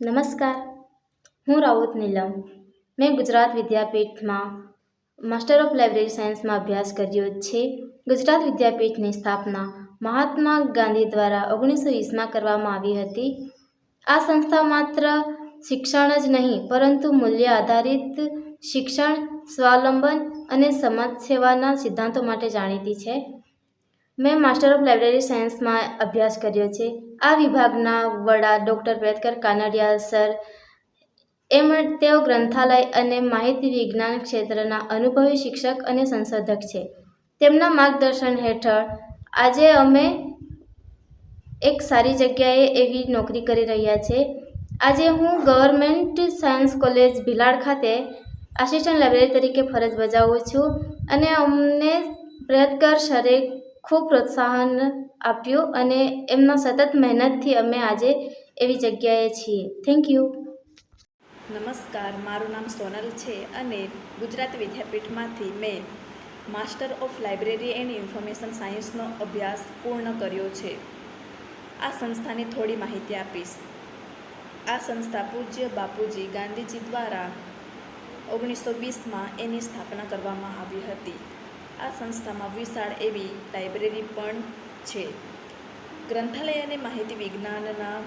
નમસ્કાર, હું રાઉત નીલમ. મેં ગુજરાત વિદ્યાપીઠમાં માસ્ટર ઓફ લાઇબ્રેરી સાયન્સમાં અભ્યાસ કર્યો છે. ગુજરાત વિદ્યાપીઠની સ્થાપના મહાત્મા ગાંધી દ્વારા 1920માં કરવામાં આવી હતી. આ સંસ્થા માત્ર શિક્ષણ જ નહીં પરંતુ મૂલ્ય આધારિત શિક્ષણ, સ્વાવલંબન અને સમાજ સેવાના સિદ્ધાંતો માટે જાણીતી છે. મેં માસ્ટર ઓફ લાઇબ્રેરી સાયન્સમાં અભ્યાસ કર્યો છે. આ વિભાગના વડા ડૉક્ટર પ્રેતકર કાનડિયા સર તેઓ ગ્રંથાલય અને માહિતી વિજ્ઞાન ક્ષેત્રના અનુભવી શિક્ષક અને સંશોધક છે. તેમના માર્ગદર્શન હેઠળ આજે અમે એક સારી જગ્યાએ એવી નોકરી કરી રહ્યા છે. આજે હું ગવર્મેન્ટ સાયન્સ કોલેજ ભિલાડ ખાતે આસિસ્ટન્ટ લાઇબ્રેરી તરીકે ફરજ બજાવું છું અને અમને પ્રેતકર સરે ખૂબ પ્રોત્સાહન આપ્યું અને એમના સતત મહેનતથી અમે આજે એવી જગ્યાએ છીએ. Thank you. નમસ્કાર, મારું નામ સોનલ છે અને ગુજરાત વિદ્યાપીઠમાંથી મેં master of library and information સાયન્સનો અભ્યાસ પૂર્ણ કર્યો છે. આ સંસ્થાની થોડી માહિતી આપીશ. આ સંસ્થા પૂજ્ય બાપુજી ગાંધીજી દ્વારા 1920માં એની સ્થાપના કરવામાં આવી હતી. આ સંસ્થામાં વિશાળ એવી લાઇબ્રેરી પણ છે. ગ્રંથાલય અને માહિતી વિજ્ઞાનના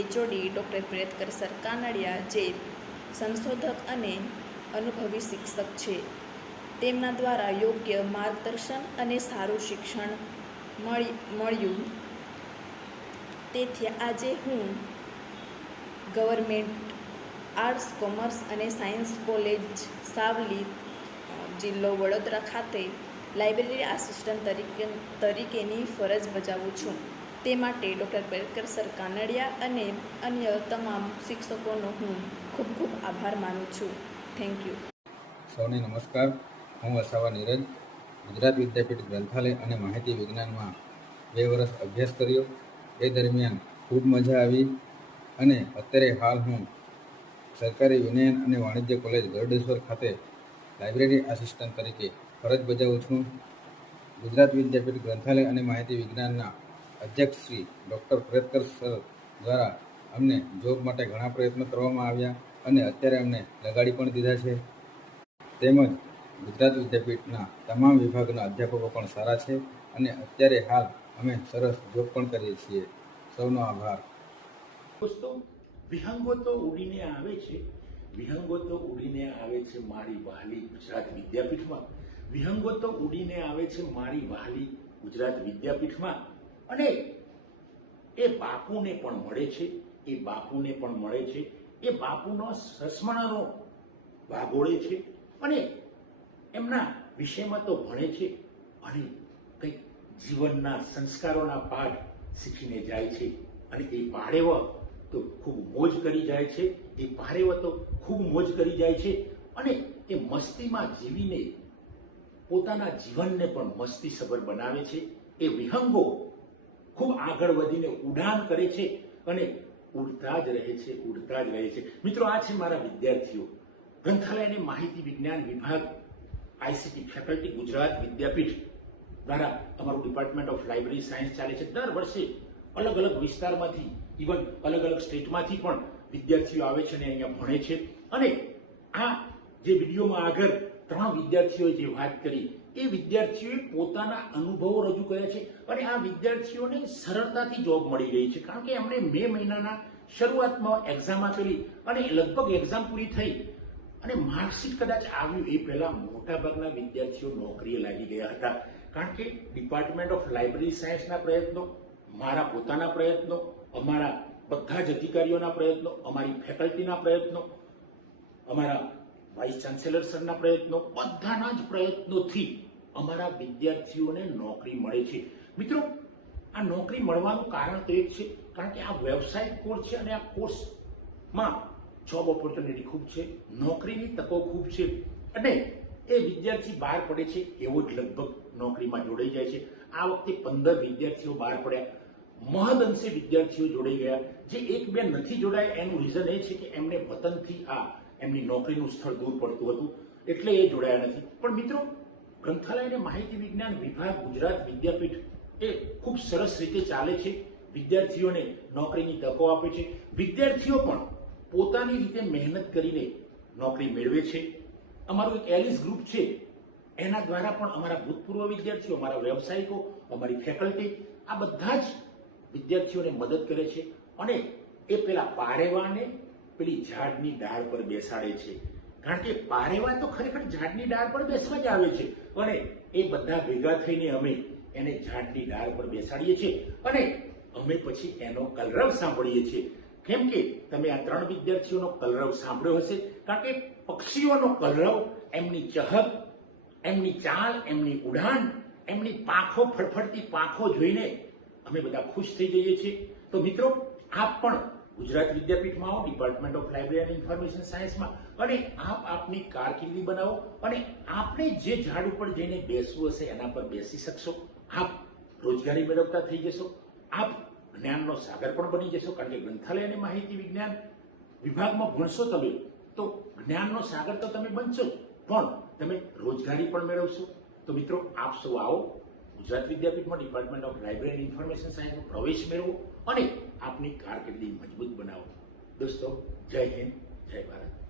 એચઓડી ડૉક્ટર પ્રેતકર સર કાનડિયા જે સંશોધક અને અનુભવી શિક્ષક છે, તેમના દ્વારા યોગ્ય માર્ગદર્શન અને સારું શિક્ષણ મળ્યું. તેથી આજે હું ગવર્મેન્ટ આર્ટ્સ, કોમર્સ અને સાયન્સ કોલેજ સાવલી, જિલ્લો વડોદરા ખાતે લાઇબ્રેરી આસિસ્ટન્ટ તરીકેની ફરજ બજાવું છું. તે માટે ડૉક્ટર પ્રેતકર સર કાનડિયા અને અન્ય તમામ શિક્ષકોનો હું ખૂબ ખૂબ આભાર માનું છું. Thank you. સૌને નમસ્કાર. હું વસાવા નીરજ. ગુજરાત વિદ્યાપીઠ ગ્રંથાલય અને માહિતી વિજ્ઞાનમાં 2 વર્ષ અભ્યાસ કર્યો. એ દરમિયાન ખૂબ મજા આવી અને અત્યારે હાલ હું સરકારી વિનયન અને વાણિજ્ય કોલેજ ગરુડેશ્વર ખાતે લાઇબ્રેરી આસિસ્ટન્ટ તરીકે ફરજ બજાવું છું. ગુજરાત વિદ્યાપીઠ ગ્રંથાલય અને માહિતી વિજ્ઞાનના અધ્યક્ષ શ્રી ડૉક્ટર પ્રેતકર સર દ્વારા અમને જોબ માટે ઘણા પ્રયત્નો કરવામાં આવ્યા અને અત્યારે અમને લગાડી પણ દીધા છે. તેમજ ગુજરાત વિદ્યાપીઠના તમામ વિભાગના અધ્યાપકો પણ સારા છે અને અત્યારે હાલ અમે સરસ જોબ પણ કરીએ છીએ. સૌનો આભાર. દોસ્તો, વિહંગો તો ઉડીને આવે છે, વિહંગો તો ઉડીને આવે છે મારી વહાલી ગુજરાત વિદ્યાપીઠમાં, વિહંગો તો ઉડીને આવે છે મારી વહાલી ગુજરાત વિદ્યાપીઠમાં. અને એ બાપુને પણ મળે છે, એ બાપુને પણ મળે છે, એ બાપુનો સસ્મરણો વાગોળે છે અને એમના વિષયમાં તો ભણે છે અને કંઈક જીવનના સંસ્કારોના પાઠ શીખીને જાય છે. અને એ પારેવ તો ખૂબ મોજ કરી જાય છે, એ પારેવ તો ખૂબ મોજ કરી જાય છે અને એ મસ્તીમાં જીવીને પોતાના જીવનને પણ મસ્તીસભર બનાવે છે. એ વિહંગો ખૂબ આગળ વધીને ઉડાન કરે છે અને ઉડતા જ રહે છે, ઉડતા જ રહે છે. મિત્રો, આ છે મારા વિદ્યાર્થીઓ. ગ્રંથાલય અને માહિતી વિજ્ઞાન વિભાગ, આઈસીટી ફેકલ્ટી, ગુજરાત વિદ્યાપીઠ દ્વારા અમારું ડિપાર્ટમેન્ટ ઓફ લાઇબ્રેરી સાયન્સ ચાલે છે. દર વર્ષે અલગ અલગ વિસ્તારમાંથી, ઇવન અલગ અલગ સ્ટેટમાંથી પણ વિદ્યાર્થીઓ આવે છે અને અહીંયા ભણે છે. અને આ જે વિડીયોમાં આગળ 3 વિદ્યાર્થીઓએ જે વાત કરી, એ વિદ્યાર્થીઓએ પોતાના અનુભવો રજૂ કર્યા છે અને આ વિદ્યાર્થીઓને સરળતાથી જોબ મળી રહી છે. કારણ કે એમણે મે મહિનાના શરૂઆતમાં એક્ઝામ આપેલી અને લગભગ એક્ઝામ પૂરી થઈ અને માર્કશીટ કદાચ આવ્યું એ પહેલા મોટાભાગના વિદ્યાર્થીઓ નોકરીએ લાગી ગયા હતા. કારણ કે ડિપાર્ટમેન્ટ ઓફ લાઇબ્રેરી સાયન્સના પ્રયત્નો, મારા પોતાના પ્રયત્નો, અમારા બધા જ અધિકારીઓના પ્રયત્નો, અમારી ફેકલ્ટીના પ્રયત્નો, અમારા વાઇસ ચાન્સેલર સરના પ્રયત્નો, બધાના જ પ્રયત્નોથી અમારા વિદ્યાર્થીઓને નોકરી મળે છે. મિત્રો, આ નોકરી મળવાનું કારણ તો એક છે, કારણ કે આ વેબસાઇટ કોર્સ છે અને આ કોર્સમાં જોબ ઓપોર્ચ્યુનિટી ખૂબ છે, નોકરીની તકો ખૂબ છે અને એ વિદ્યાર્થી બહાર પડે છે એવો જ લગભગ નોકરીમાં જોડાઈ જાય છે. આ વખતે 15 વિદ્યાર્થીઓ બહાર પડ્યા. મહદઅંશે વિદ્યાર્થીઓ જોડાઈ ગયા. જે 1-2 નથી જોડાયા એનું રીઝન એ છે કે એમને વતનથી એમની નોકરીનું સ્થળ દૂર પડતું હતું એટલે એ જોડાયા નથી. પણ મિત્રો, ગ્રંથાલય અને માહિતી વિજ્ઞાન વિભાગ, ગુજરાત વિદ્યાપીઠ એ ખૂબ સરસ રીતે ચાલે છે. વિદ્યાર્થીઓને નોકરીની તકો આપે છે. વિદ્યાર્થીઓ પણ પોતાની રીતે મહેનત કરીને નોકરી મેળવે છે. અમારું એક એલિસ ગ્રુપ છે, એના દ્વારા પણ અમારા ભૂતપૂર્વ વિદ્યાર્થીઓ, અમારા વ્યવસાયિકો, અમારી ફેકલ્ટી આ બધા જ વિદ્યાર્થીઓને મદદ કરે છે અને એ પેલા પારેવાને પેલી ઝાડની ડાળ પર બેસાડે છે. કારણ કે પારેવા તો ખરેખર ઝાડની ડાળ પર બેસવા જ આવે છે અને એ બધા ભેગા થઈને અમે એને ઝાડની ડાળ પર બેસાડીએ છીએ અને અમે પછી એનો કલરવ સાંભળીએ છીએ. કેમ કે તમે આ 3 વિદ્યાર્થીઓનો કલરવ સાંભળ્યો હશે, કારણ કે પક્ષીઓનો કલરવ, એમની ચહક, એમની ચાલ, એમની ઉડાન, એમની પાંખો, ફડફડતી પાંખો જોઈને અમે બધા ખુશ થઈ જઈએ છીએ. તો મિત્રો, આપ પણ ગુજરાત વિદ્યાપીઠમાં આવો, department of library and information સાયન્સમાં, અને આપ આપની કારકિર્દી બનાવો અને આપણે જે ઝાડ ઉપર જઈને બેસવું હશે એના પર બેસી શકશો. આપ રોજગારી મેળવતા થઈ જશો. આપ જ્ઞાનનો સાગર પણ બની જશો, કારણ કે ગ્રંથાલય અને માહિતી વિજ્ઞાન વિભાગમાં ભણશો તમે તો જ્ઞાનનો સાગર તો તમે બનશો જ, પણ તમે રોજગારી પણ મેળવશો. તો મિત્રો, આપ સૌ આવો, ગુજરાત વિદ્યાપીઠમાં department of library and information સાયન્સમાં પ્રવેશ મેળવો અને આપની કારકિર્દી મજબૂત બનાવો. દોસ્તો, જય હિન્દ, જય ભારત.